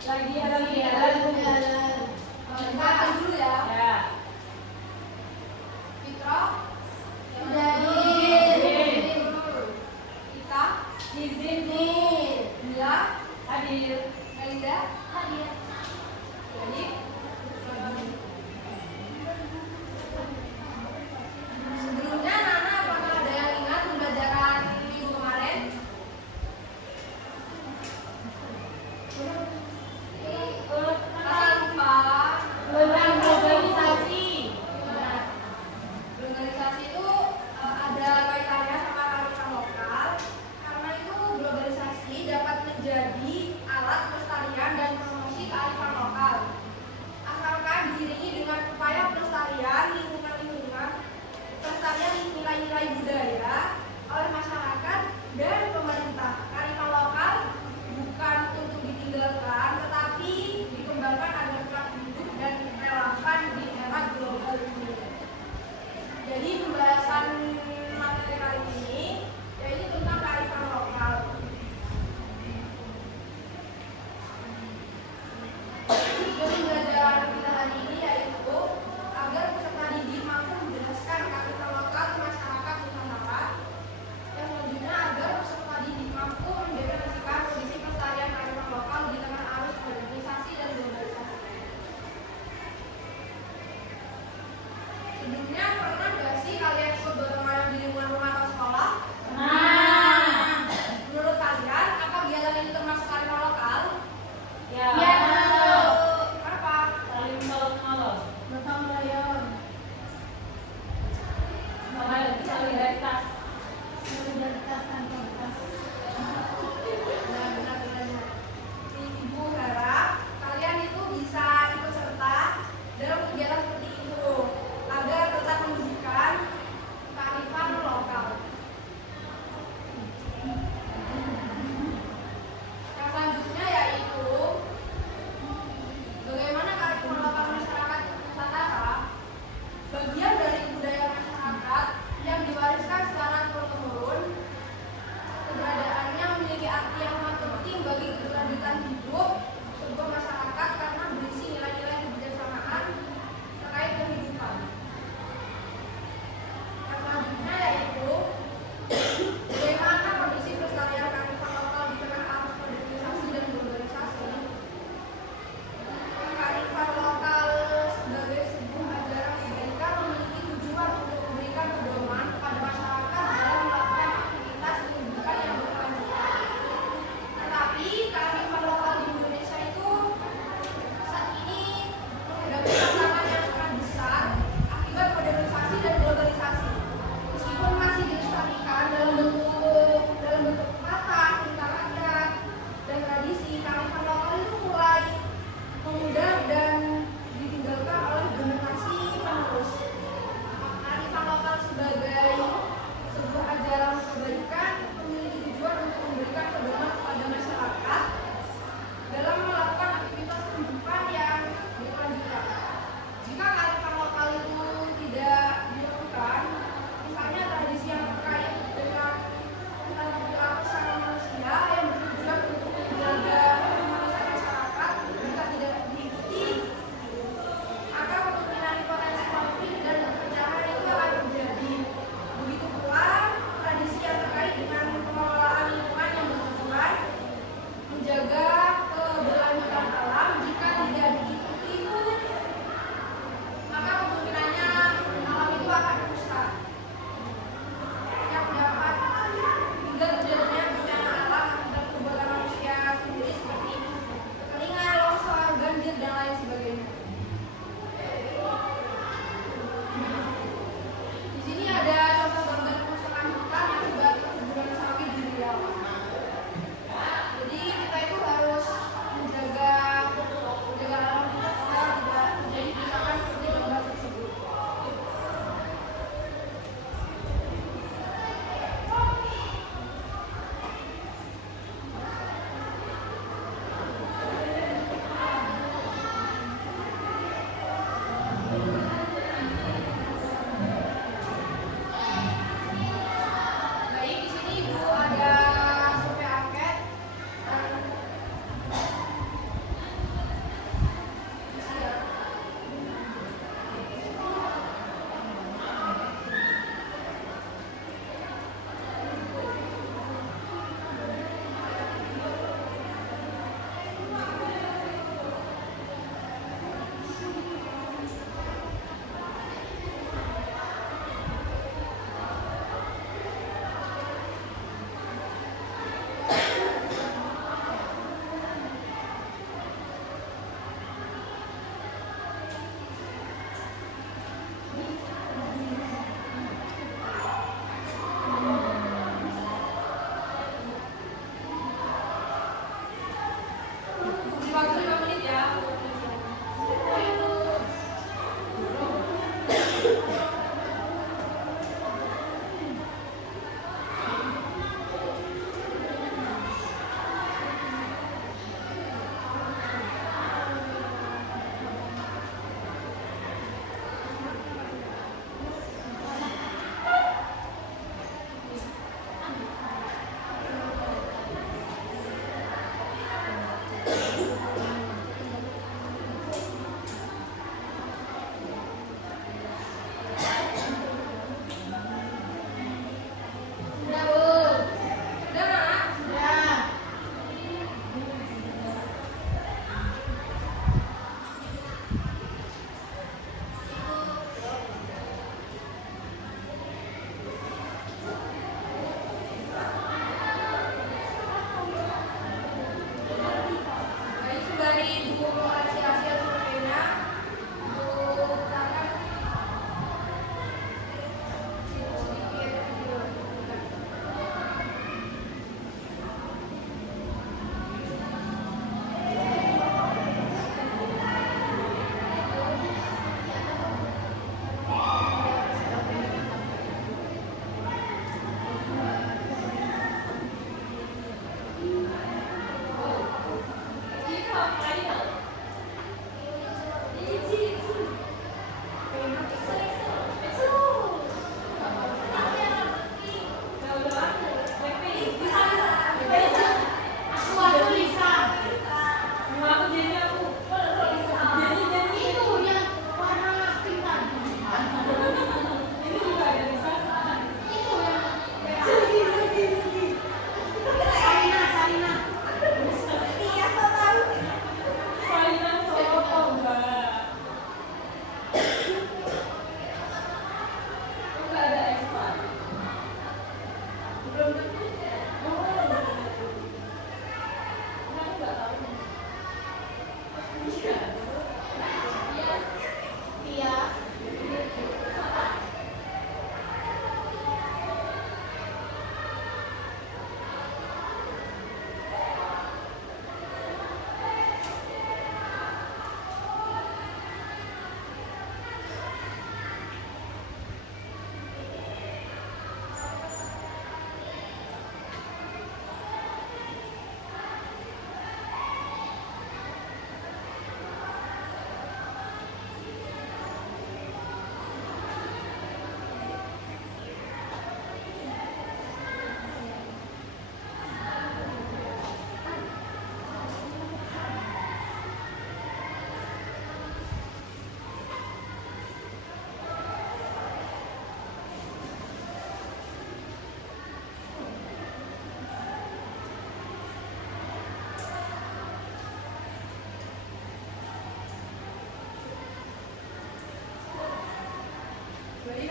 Lagi jalan. Kita dulu ya. Ya. Fitro. Kita. Izin. Bila. Hadir. Melinda. Jadi. Sebelumnya Nana apakah ada yang ingat pembelajaran minggu kemarin? Masa lupa? Tentang organisasi. Nah, globalisasi itu ada kaitannya sama kearifan lokal karena itu globalisasi dapat menjadi alat pelestarian dan promosi kearifan lokal asalkan diiringi dengan upaya pelestarian nilai-nilai budaya oleh masyarakat dan pemerintah. Kearifan lokal bukan untuk ditinggalkan tetapi dikembangkan agar tetap hidup dan relevan di era global ini. Jadi pembahasan materi kali ini yaitu tentang kearifan lokal.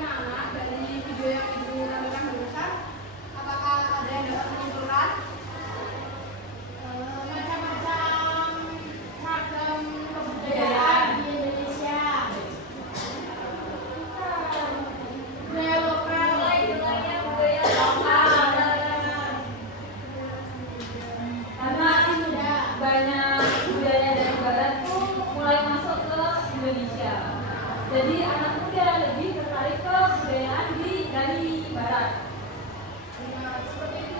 anak-anak dari video yang ibu tampilkan barusan? Apakah ada yang dapat menyimpulkan? Macam-macam ragam kebudayaan di Indonesia. Budaya lokal, budaya lokal. Karena banyak budaya dari barat tuh mulai masuk ke Indonesia. Jadi anak muda lebih tertarik ke budayaan dari barat. Nah, seperti itu.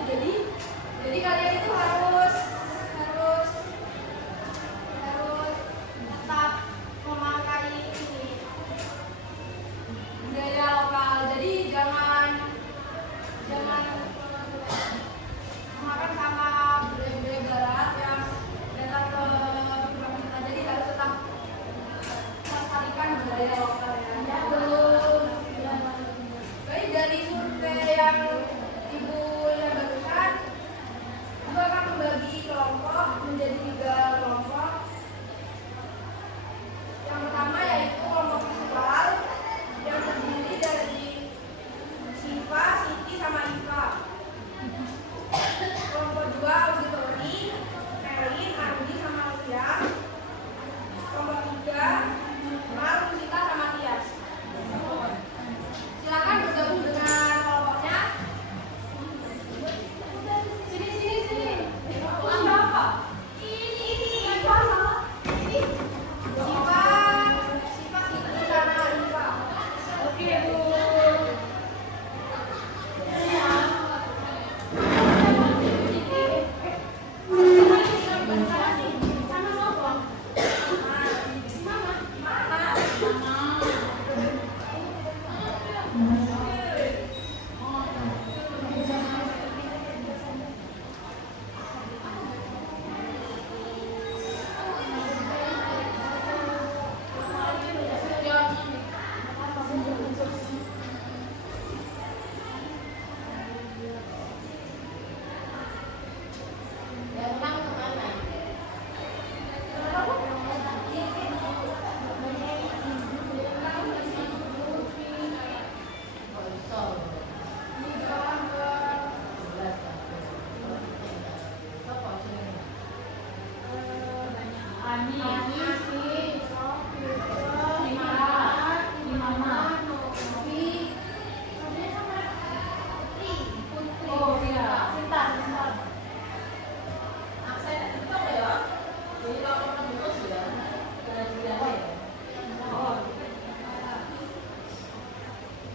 Jadi kalian itu harus tetap memakai ini budaya lokal. Jadi jangan memakan sama budaya barat yang datang ke program kita. Jadi harus tetap melestarikan budaya lokal ya. Baik, dari survei yang ibu yang barusan, ibu akan membagi kelompok menjadi 3 kelompok. Yang pertama yaitu kelompok visual yang terdiri dari Siva, Siti, sama Iva. Kelompok 2 auditori, Elin, Andi, sama Alia. Kelompok 3 Mar, Sita, sama Tias. Silakan bergabung dengan kelompoknya. Sini. Anda apa? Ini. Siva, Siti, sama Iva. Oke, Bu.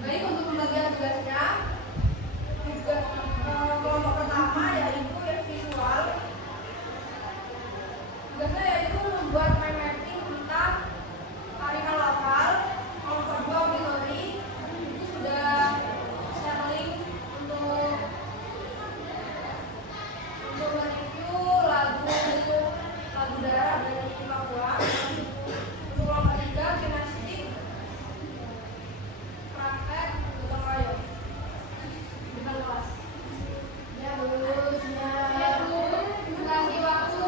Baik, untuk pembagian tugasnya, kelompok pertama yaitu yang visual. Tugasnya yaitu membuat mind mapping tentang kearifan lokal. Kelompok 2 auditori itu sudah sharing untuk mereview lagu daerah dari Papua. Untuk kelompok 3 kinestetik, praktek gotong royong. Bukan kelas. Ya, Bu. Terima kasih waktu.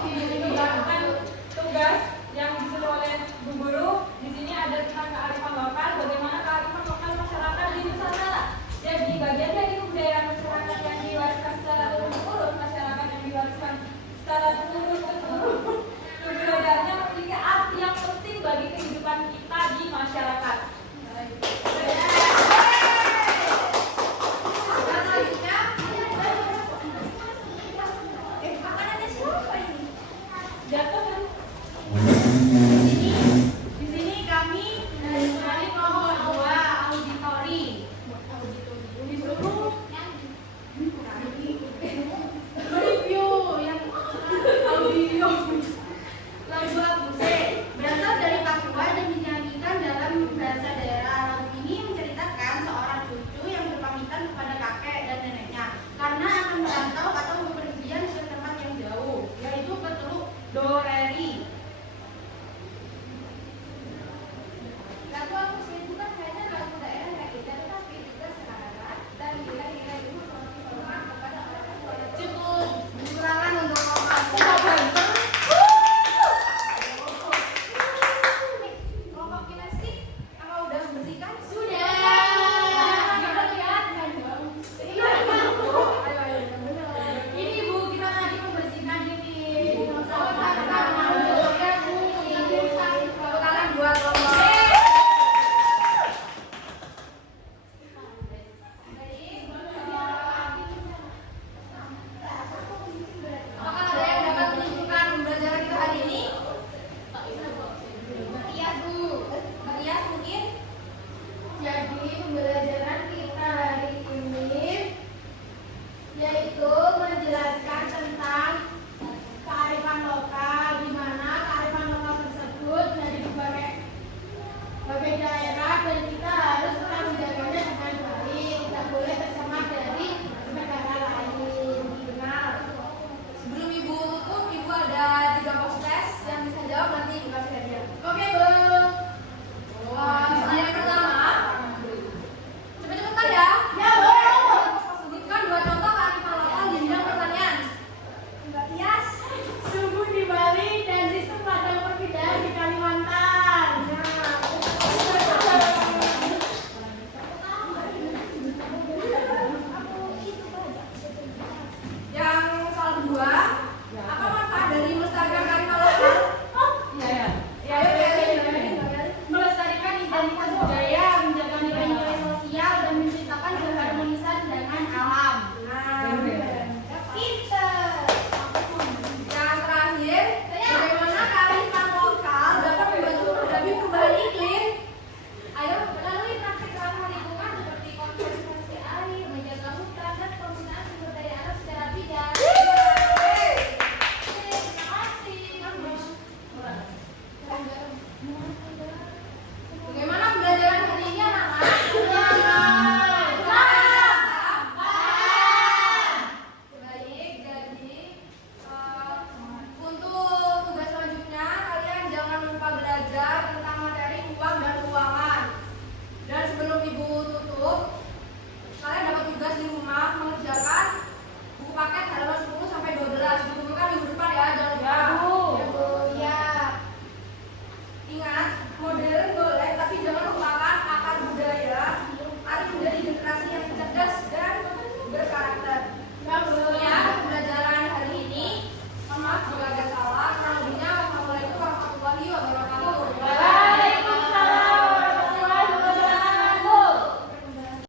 melakukan tugas yang disuruh oleh Bu Guru. Di sini ada tentang kearifan lokal, bagaimana kearifan lokal masyarakat di Nusantara. Jadi bagian dari kebudayaan masyarakat yang diwariskan secara turun-temurun, masyarakat yang diwariskan secara turun-temurun, keberadaannya memiliki arti yang penting bagi kehidupan kita di masyarakat. Jatuh kan? Di sini kami dari kelompok 2 auditori. Disuruh mereview yang audio lagu Abuse berasal dari Papua dan dinyanyikan dalam bahasa daerah. Lagu ini menceritakan seorang cucu yang berpamitan kepada kakek dan neneknya karena akan merantau atau bepergian ke tempat yang jauh, yaitu ke Teluk Doreri. Lagu Abuse itu kan hanya lagu daerah yang kita, tetapi juga sederhana dan nilai-nilai ilmu seperti hormat kepada orang tua. Cukup kekurangan untuk kelompok kinestetik. Apa udah membersihkan? Sudah. Kita lihat kan dong. Ayo, bener. Ini Bu, kita lagi membersihkan ini. Tangan buat kelompok. Apakah ada yang dapat menunjukkan pembelajaran kita hari ini? Iya Bu, Maria mungkin. Jadi pembelajaran kita hari ini yaitu menjelaskan tentang kearifan lokal, di mana kearifan lokal tersebut dari berbagai daerah dan kita harus tetap menjaganya dengan baik, tidak boleh tercemar dari negara lain. Benar. Sebelum Ibu tutup, Ibu ada 3 box test yang bisa jawab, nanti Ibu kasih hadiah. Oke Bu. Pertanyaan pertama, cepet-cepetan ya. Ya Bu. Sebutkan 2 contoh kearifan lokal di bidang pertanian. Mbak Tias. Suhu di Bali dan sistem ladang perpindahan di Kalimantan. Yang soal kedua, apa manfaat dari melestarikan kearifan lokal? Iya. Melestarikan identitas budaya, menjaga nilai-nilai sosial dan menciptakan keharmonisan dengan alam. Pinter. Yang terakhir, bagaimana kearifan lokal dapat membantu menghadapi perubahan iklim? Ayo melalui praktik ramah lingkungan seperti konservasi air, menjaga hutan dan penggunaan sumber daya alam secara bijak. Terima kasih. Bagaimana pembelajaran hari ini anak-anak? Baik, jadi untuk tugas selanjutnya kalian jangan lupa belajar tentang materi uang dan keuangan. Dan sebelum Ibu tutup, kalian dapat tugas di rumah mengerjakan buku paket halaman 10 sampai 12. Dibukukan minggu depan ya, jangan lupa. Ya Bu. Ya. Ingat